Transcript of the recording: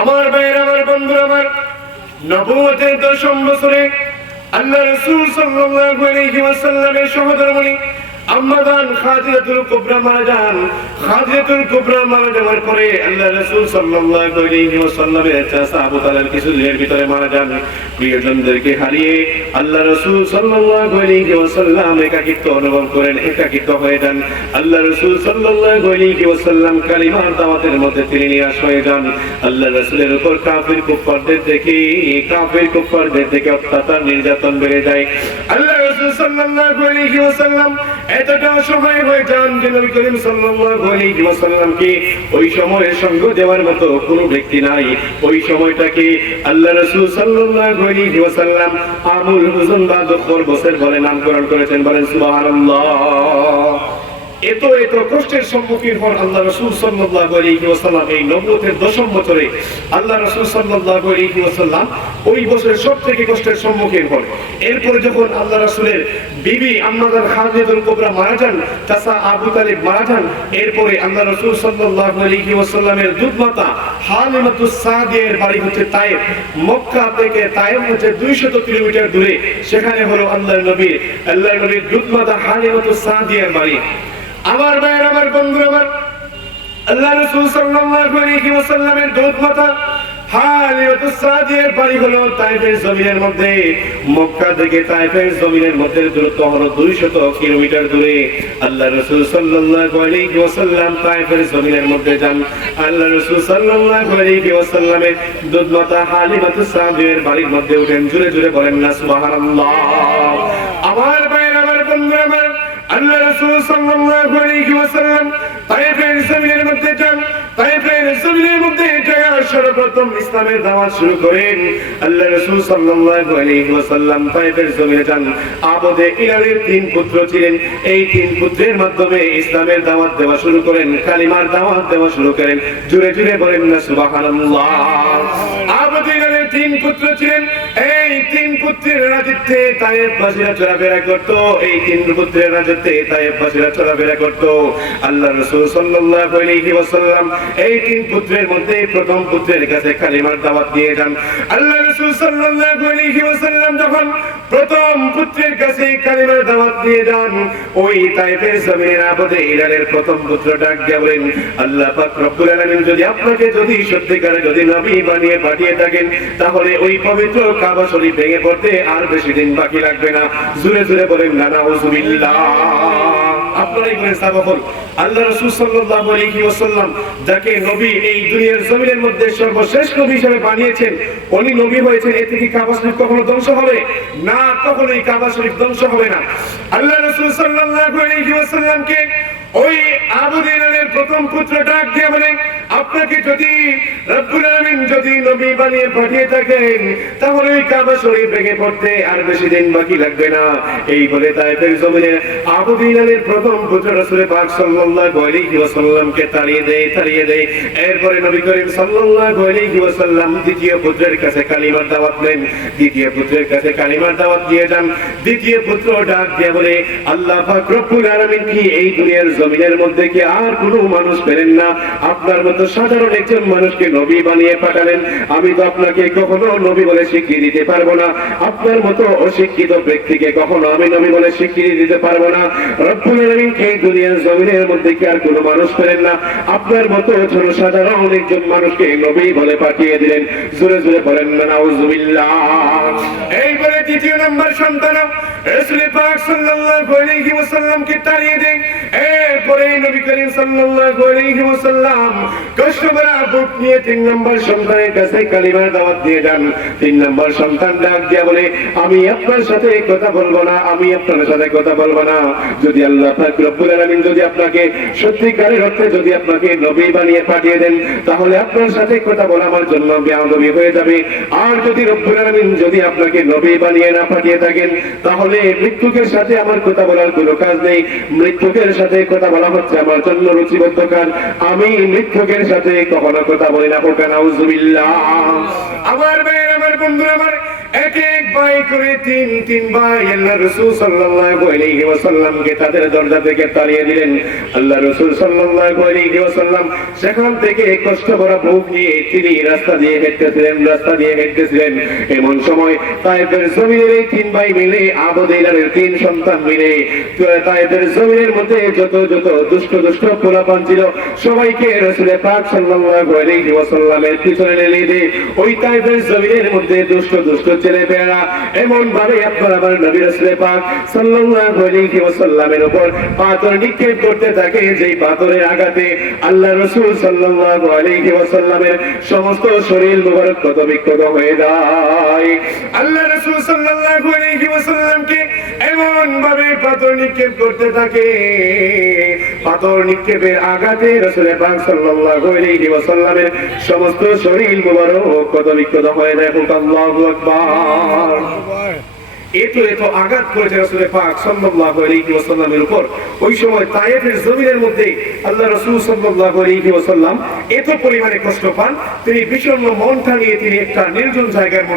আমার ভাইয়ের, আমার বন্ধুরা, আমার নবুয়তের 10ম বছরে আল্লাহ রাসূল সাল্লাল্লাহু আলাইহি ওয়াসাল্লামের সহধর্মিণী আম্মা জান খাদিজাতুল কুবরা মারা যান। খাদিজাতুল কুবরা মারা যাওয়ার পরে আল্লাহ রাসূল সাল্লাল্লাহু আলাইহি ওয়াসাল্লামের চাচা আবু তালেব কিছুদিনের ভিতরে মারা যান। প্রিয়জনদেরকে হারিয়ে আল্লাহ রাসূল সাল্লাল্লাহু আলাইহি ওয়াসাল্লাম একাকিত্ব অনুভব করেন, একাকিত্ব হয়ে যান। আল্লাহ রাসূল সাল্লাল্লাহু আলাইহি ওয়াসাল্লাম কালিমার দাওয়াতের মধ্যে তিনি নিরাশ হয়ে যান। আল্লাহ রাসূলের উপর কাফির কুফফারদের থেকে অত্যাচার নির্যাতন বেড়ে যায়। আল্লাহ রাসূল সাল্লাল্লাহু আলাইহি ওয়াসাল্লাম এতটা অসহায় হয়ে যান যে নবী করিম সাল্লাল্লাহু আলাইহি ওয়াসাল্লামকে ওই সময়ে সঙ্গ দেওয়ার মতো কোনো ব্যক্তি নাই। ওই সময়টাকে আল্লাহ রাসূল সাল্লাল্লাহু আলাইহি ওয়াসাল্লাম আমুল হুজুন বা দুঃখর বছর বলে নামকরণ করেছেন। বলেন সুবহানাল্লাহ। এত কষ্টের সম্মুখীন হন আল্লাহ রাসূল সাল্লাল্লাহু আলাইহি ওয়াসাল্লাম। এই নবুয়তের 10ম বছরে আল্লাহ রাসূল সাল্লাল্লাহু আলাইহি ওয়াসাল্লাম ওই বছরে সবথেকে কষ্টের সম্মুখীন হন। এরপরে যখন আল্লাহ রাসূলের বিবি আম্মা জান খাদিজাতুল কুবরা মারা যান, চাচা আবু তালেব মারা যান, এরপরে আল্লাহ রাসূল সাল্লাল্লাহু আলাইহি ওয়াসাল্লামের দুধমাতা হালিমাতুস সাদিয়ার বাড়ি হচ্ছে তায়েফ। মক্কা থেকে তায়েফ হচ্ছে 200 কিলোমিটার দূরে। সেখানে হলো আল্লাহর নবীর দুধমাতা হালিমাতুস সাদিয়ার বাড়ি। আমার ভাইয়ের, আমার বন্ধুরা, আমার আল্লাহ রাসূল সাল্লাল্লাহু আলাইহি ওয়াসাল্লামের দুধমাতা হালিমাতুস সাদিয়ার বাড়ি হলো তায়েফের জমিনের মধ্যে। মক্কা থেকে তায়েফের জমিনের মধ্যে দূরত্ব হলো 200 কিলোমিটার দূরে। আল্লাহ রাসূল সাল্লাল্লাহু আলাইহি ওয়াসাল্লাম তায়েফের জমিনের মধ্যে যান। আল্লাহ রাসূল সাল্লাল্লাহু আলাইহি ওয়াসাল্লামের দুধমাতা হালিমাতুস সাদিয়ার বাড়ির মধ্যে উঠেন। জোরে জোরে বলেন না সুবহানাল্লাহ। আমার ভাইয়ের, আমার বন্ধুরা, আমার আল্লাহ রাসূল সাল্লাল্লাহু আলাইহি ওয়াসাল্লাম তায়েফের জমিনের মধ্যে যান। তায়েফের জমিনের মধ্যে সর্বপ্রথম ইসলামের দাওয়াত শুরু করেন। আল্লাহ রাসূল সাল্লাল্লাহু আলাইহি ওয়াসাল্লাম তায়েফের জমিনে যান। আবদে ইলালের 3 পুত্র ছিলেন। এই 3 পুত্রের মাধ্যমে ইসলামের দাওয়াত দেওয়া শুরু করেন, কালিমার দাওয়াত দেওয়া শুরু করেন। জোরে জোরে বলেন না সুবহানাল্লাহ। আবদে ইলালের 3 পুত্র ছিলেন। এই 3 পুত্রের রাজত্বে তায়েফবাসীরা চলাফেরা করত। এই 3 পুত্রের রাজত্বে তায়েফবাসীরা চলাফেরা করত। আল্লাহ রাসূল সাল্লাল্লাহু আলাইহি ওয়াসাল্লাম এই 3 পুত্রের মধ্যে প্রথম পুত্রের কাছে কালিমার দাওয়াত দিয়ে যান। আল্লাহ রাসূল সাল্লাল্লাহু আলাইহি ওয়াসাল্লাম যখন প্রথম পুত্রের কাছে কালিমার দাওয়াত দিয়ে যান, ওই তায়েফের জমিনের আবদে ইলালের প্রথম পুত্র ডাক দিয়ে বলেন, আল্লাহ পাক রব্বুল আলামিন যদি আপনাকে সত্যিকারে নবী বানিয়ে পাঠিয়ে থাকেন, তাহলে ওই পবিত্র কাবা শরীফ ভেঙে পড়তে আর বেশি দিন বাকি লাগবে না। জোরে জোরে বলেন না নাউযুবিল্লাহ। আপনারাই বলেন সাহাবাগণ, আল্লাহ রাসূল সাল্লাল্লাহু আলাইহি ওয়াসাল্লাম যাকে নবী এই দুনিয়ার জমিনের মধ্যে সর্বশেষ নবী হিসেবে বানিয়েছেন, উনি নবী হয়েছেন, এতে কি কাবা শরীফ কখনো ধ্বংস হবে না? কখনোই কাবা শরীফ ধ্বংস হবে না। আল্লাহ রাসূল সাল্লাল্লাহু আলাইহি ওয়াসাল্লামকে ওই আবদে ইলালের প্রথম পুত্র ডাক দিয়ে বলেন, আপনাকে যদি রব্বুল আলামিন নবী বানিয়ে পাঠিয়ে থাকেন, তাহলে ওই কাবা শরীফ ভেঙে পড়তে আর বেশি দিন বাকি লাগবে না। এই বলে তায়েফের জমিনে আবদে ইলালের প্রথম পুত্র রাসূল পাক সাল্লাল্লাহু আলাইহি ওয়াসাল্লামকে তাড়িয়ে দেয়। এরপরে নবী করিম সাল্লাল্লাহু আলাইহি ওয়াসাল্লাম দ্বিতীয় পুত্রের কাছে কালিমার দাওয়াত দেন। দ্বিতীয় পুত্রের কাছে কালিমার দাওয়াত দিয়ে যান। দ্বিতীয় পুত্র ডাক দিয়ে বলে, আল্লাহ পাক রব্বুল আলামিন কি এই দুনিয়ার জমিনের মধ্যে কি আর কোনো মানুষ পেলেন না? আপনার মতো সাধারণ একজন মানুষকে নবী বানিয়ে পাঠালেন। আমি তো আপনাকে কখনো নবী বলে স্বীকৃতি দিতে পারবো না। আপনার মতো অশিক্ষিত ব্যক্তিকে কখনো আমি নবী বলে স্বীকৃতি দিতে পারবো না। রব্বুল আলামিন এই দুনিয়ার জমিনের মধ্যে কি আর কোনো মানুষ পেলেন না? আপনার মতো সাধারণ একজন মানুষকে নবী বলে পাঠিয়ে দিলেন। জোরে জোরে বলেন না নাউযুবিল্লাহ। এইবারে দ্বিতীয় নম্বর সন্তান রাসূল পাক সাল্লাল্লাহু আলাইহি ওয়াসাল্লামকে তাড়িয়ে দেন। এরপরে নবী করিম সাল্লাল্লাহু আলাইহি ওয়াসাল্লাম কষ্ট ভরা বুক নিয়ে 3 নম্বর সন্তানের কাছে কালিমার দাওয়াত দিয়ে যান। 3 নম্বর সন্তান ডাক দিয়ে বলে, আমি আপনার সাথে কথা বলবো না, আমি আপনার সাথে কথা বলবো না। যদি আল্লাহ পাক রব্বুল আলামিন যদি আপনাকে সত্যিকারের অর্থে যদি আপনাকে নবী বানিয়ে পাঠিয়ে দেন, তাহলে আপনার সাথে কথা বলা আমার জন্য বেয়াদবি হয়ে যাবে। আর যদি রব্বুল আলামিন যদি আপনাকে নবী বানিয়ে না পাঠিয়ে থাকেন, তাহলে মৃত্যুকের সাথে আমার কথা বলার কোনো কাজ নেই। মৃত্যুকের সাথে কথা বলা হচ্ছে আমার জন্য রুচিবদ্ধ কাজ। আমি মৃত্যুকের সাথে কখনো কথা বলি না। নাউযুবিল্লাহ। আমার ভাই, আমার বন্ধুরা, আমার এক ভাই করে তিন ভাই আল্লাহ রাসূল সাল্লাল্লাহু আলাইহি ওয়াসাল্লামকে তাদের দরজা থেকে তাড়িয়ে দিলেন। আল্লাহ রাসূল সাল্লাল্লাহু আলাইহি ওয়াসাল্লাম সেখান থেকে কষ্ট ভরা বুক নিয়ে তিনি রাস্তা দিয়ে হেঁটতেছিলেন। এমন সময় তায়েফের জমিনের এই তিন ভাই মিলে আবু দিলারের তিন সন্তান মিলে তায়েফের জমিনের মধ্যে যত দুষ্ট পোলাপান ছিল সবাইকে রাসূল পাক সাল্লাল্লাহু আলাইহি ওয়াসাল্লামের পিছনে ঠেলে দিয়ে ওই তায়েফের জমিনের মধ্যে দুষ্ট ছেলেপেলেরা এমন ভাবে আপনার আমার নবী রাসূল পাক সাল্লাল্লাহু আলাইহি ওয়াসাল্লামের উপর পাথর নিক্ষেপ করতে থাকে, যেই পাথরের আঘাতে আল্লাহ রাসূল সাল্লাল্লাহু আলাইহি ওয়াসাল্লামের সমস্ত শরীর মুবারক ক্ষতবিক্ষত হয়ে যায়। আল্লাহ রাসূল সাল্লাল্লাহু আলাইহি ওয়াসাল্লামকে এমন ভাবে পাথর নিক্ষেপ করতে থাকে, পাথর নিক্ষেপের আঘাতে রাসূল পাক সাল্লাল্লাহু আলাইহি ওয়াসাল্লামের সমস্ত শরীর মুবারক ক্ষতবিক্ষত হয়ে যায়। আল্লাহু আকবার। এত আঘাত করেছে রাসূল পাক সাল্লাল্লাহু আলাইহি ওয়াসাল্লামের উপর। ওই সময় তায়েফের জমিনের মধ্যে আল্লাহ রাসূল সাল্লাল্লাহু আলাইহি ওয়াসাল্লাম এত পরিমাণে কষ্ট পান, তিনি বিষণ্ণ মনটা নিয়ে তিনি একটা নির্জন জায়গার মধ্যে